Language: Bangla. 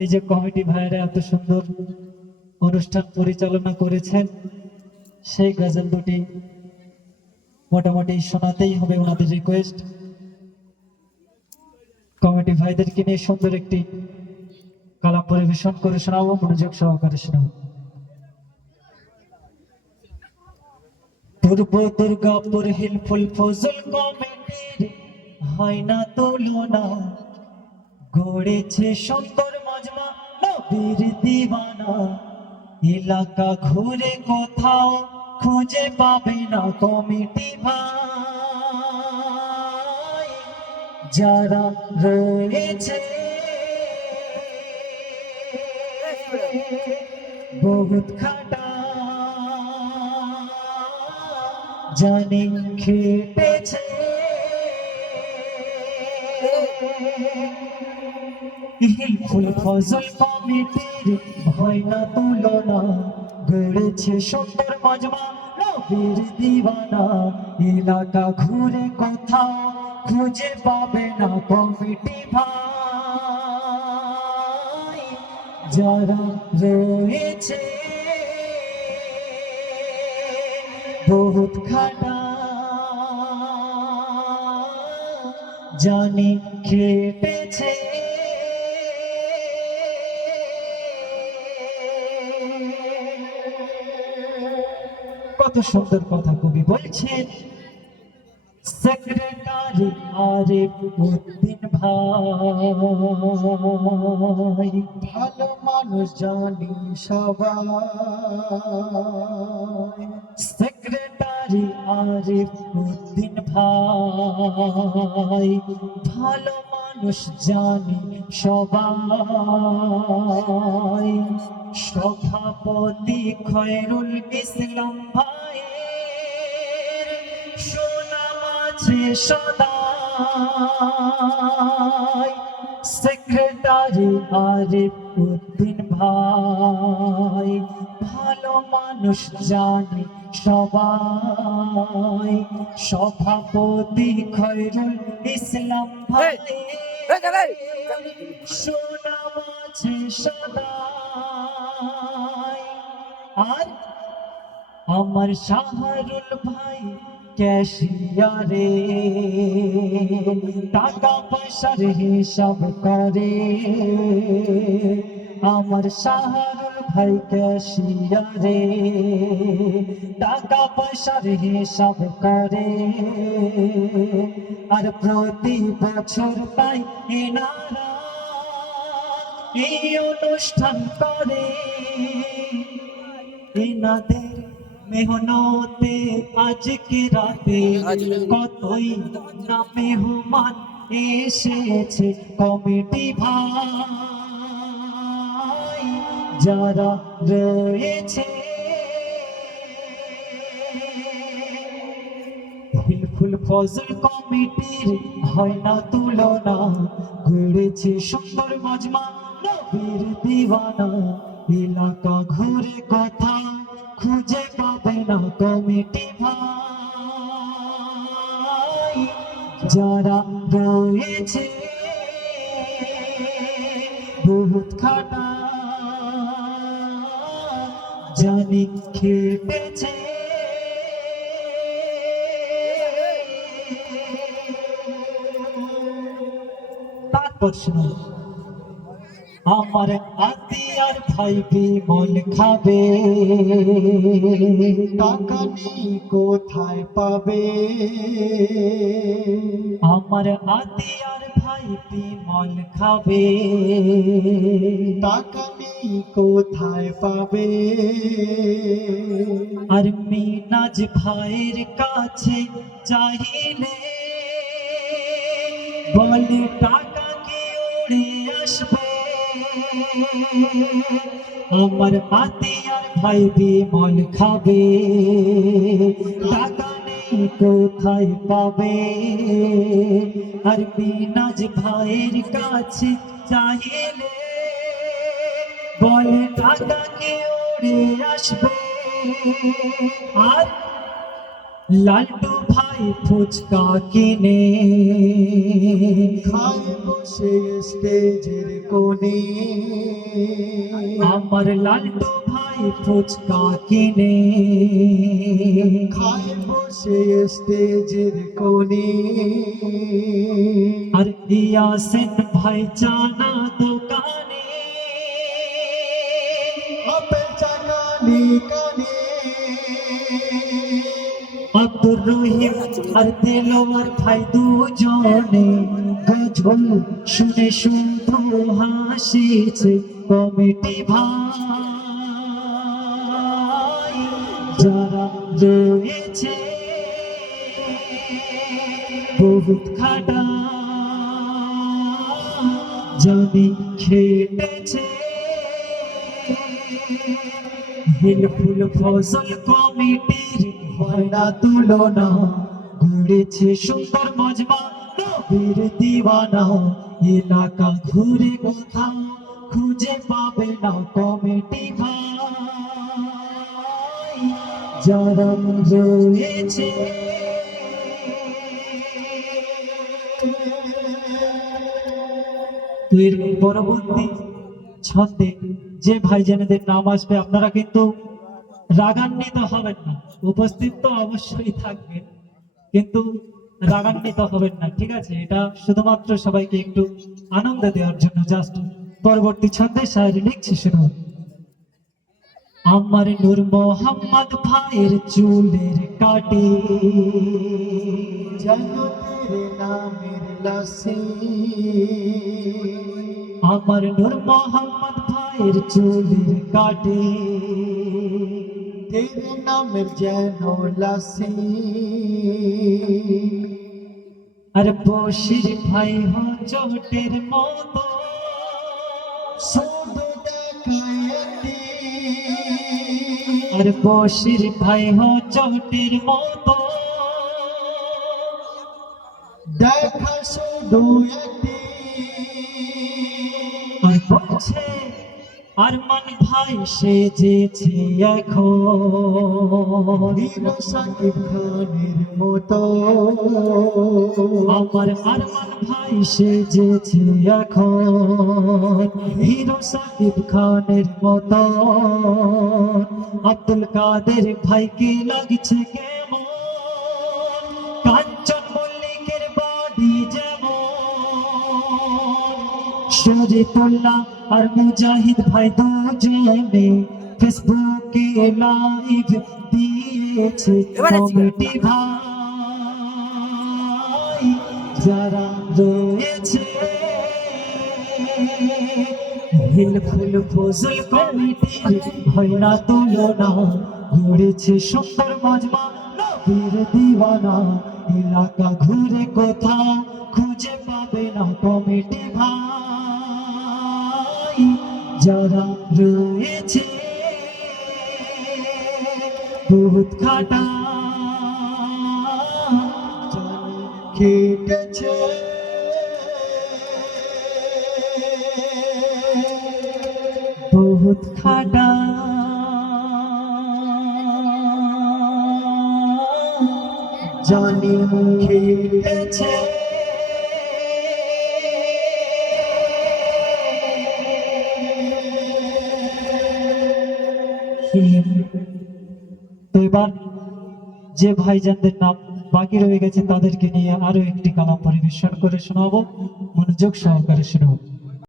এই যে কমিটি ভাইরা এত সুন্দর অনুষ্ঠান পরিচালনা করেছেন, সেই গজল দুটি মোটামুটি শোনাতেই হবে। ওনাদের রিকোয়েস্ট, কমিটি ভাইদেরকে নিয়ে সুন্দর একটি কালাম পরিবেশন করে শোনাবো, মনোযোগ সহকারে শোনাবো। পূর্ব দুর্গাপুর হিলফুল ফজল কমিটির হয় না তুলনা, গড়েছে সুন্দর মজমা নবীর দিওয়ানা। এলাকা ঘুরে কোথাও খুঁজে পাবে না কমিটি ভাই, যারা রয়েছে বহুত খাটা, জানি খেটেছে হিলফুল ফজল কমিটির হয় না তুলনা, গড়েছে সুন্দর মজমা নবীর দিওয়ানা। এলাকা ঘুরে কোথাও খুঁজে পাবে না কমিটি ভাই, যারা রয়েছে বহুত খাটা, জানি খেটেছে কত সুন্দর কথা কবি বলছেন। সেক্রেটারি আরিফ উদ্দিন ভাই, ভালো মানুষ জানি সবাই। সেক্রেটারি আরিফ উদ্দিন ভাই, ভালো মানুষ জানি সবাই। সভাপতি খয়রুল ইসলাম ভাই, সুনাম আছে সদাই। সেক্রেটারি আরিফ উদ্দিন ভাই, ভালো মানুষ জানি সবাই। সভাপতি খয়রুল ইসলাম ভাই, সুনাম আছে সদাই। আর আমার শাহরুল ভাই ক্যাশিয়ারে, টাকা পয়সার হিসাব করে। আমার শাহরুল ভাই ক্যাশিয়ারে, টাকা পয়সার হিসাব করে। আর প্রতি বছর তাই এনারা এই অনুষ্ঠান করে। এনাদের মেহনতে আজকে রাতে কতই না মেহমান এসেছে কমিটি ভাই, যারা রয়েছে হিলফুল ফজল কমিটির হয় না তুলনা, গড়েছে সুন্দর মজমা নবীর দিওয়ানা। এলাকা ঘুরে কথা খুঁজে পাবে না কমিটি ভাই, যারা রয়েছে বহুত খাটা, জানি খেটেছে তারপর শুনো। আমার আতিয়ার ভাই বিমল খাবে, টাকা নেই কোথায় পাবে। আমার আতিয়ার ভাই বিমল খাবে, টাকা নেই কোথায় পাবে। আর মিনাজ ভাইয়ের কাছে চাইলে বলে টাকা কি উড়ে আসবে। আমার আতিয়ার ভাই বিমল খাবে, টাকা নেই কোথায় পাবে। আর মিনাজ ভাইয়ের কাছে চাইলে বলে টাকা কি উড়ে আসবে। আর লালটু ভাই ফুচকা কিনে, খায় বসে স্টেজের কোণে। আমার লালটু ভাই ফুচকা কিনে, খায় বসে স্টেজের কোণে। আর ইয়াসিন ভাই চানা দোকানে, আপেল চাকানি কানে। আব্দুর রহিম আর দেলোয়ার ভাই দুজনে গজল শুনে শুধু হাসিছে কমিটি ভাই। যারা রয়েছে বহুত খাটা, জানি খেটেছে হিলফুল ফসল কমিটির হয় না তুলনা। গড়েছে সুন্দর মজমা নবীর দিওয়ানা, এলাকা ঘুরে কোথাও খুঁজে পাবে না কমিটি ভাই। যারা রয়েছে এর পরবর্তী ছন্দে যে ভাইজানেদের নাম আসবে আপনারা কিন্তু রাগান্বিত হবেন না, উপস্থিত তো অবশ্যই থাকবেন কিন্তু রাগান্বিত হবেন না, ঠিক আছে? এটা শুধুমাত্র সবাইকে একটু আনন্দ দেওয়ার জন্য জাস্ট। পরবর্তী ছন্দে শায়রি লিখছি, শুনুন। আমার নূর মোহাম্মদ ভাইয়ের চুলের কাটি, যেন তেরে নামের লাশে। আমার নূর মোহাম্মদ ভাইয়ের চুলের কাটি, তেরে নামের যেন লাশে। আর বশির ভাই হো চোটের মতো, শুধু দেখায়তি। আর বশির ভাই হো চোটের মতো, দেখা শুধু একটি। আর বলছে আরমান ভাই সেজেছে এখন, হিরো সাকিব খানের মতো। আমার আরমান ভাই সেজেছে এখন হিরো সাকিব খানের মতো। আব্দুল কাদের ভাইকে লাগছে কেমন, কাঞ্চন মল্লিকের বডি যেমন। শরীফুল্লাহ আর মুজাহিদ ভাই দুজনে ফেসবুকে লাইভ দিয়েছে কমিটি ভাই। যারা রয়েছে হিলফুল ফজল কমিটির হয় না তুলনা, গড়েছে সুন্দর মজমা নবীর দিওয়ানা, এলাকা ঘুরে কোথাও খুঁজে পাবে না কমিটি ভাই। যারা রয়েছে বহুত খাটা, খেটেছে বহুত খাটা, জানি খেটেছে তো এবার যে ভাইজানদের নাম বাকি রয়ে গেছে তাদেরকে নিয়ে আরো একটি কালাম পরিবেশন করে শোনাবো, মনোযোগ সহকারে শোনাবো।